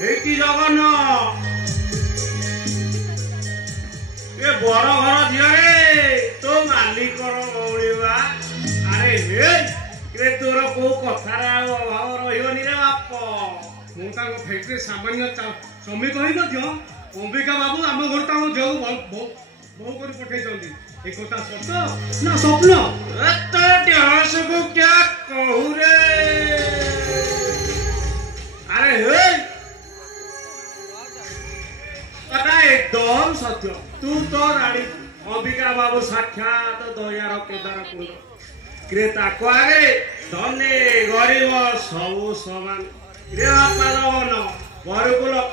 हेकी जगन ये बड़ घर झील रे तो मालिक बउड़ीवा अरे हे तोर को कथार अभाव रही रे बाप मु फैक्ट्री सामान्य श्रमिक ही अंबिका बाबू आम घर झील बहु कर पठे एक कथा सत ना स्वप्न को क्या कहू रे अरे हे कथा एकदम सत्य तू तो राणी अंबिका बाबू साक्षात दयार केदार कुंड क्रेता को आगे धनी गरीब सब समान रे बापा घर को लक्ष्मी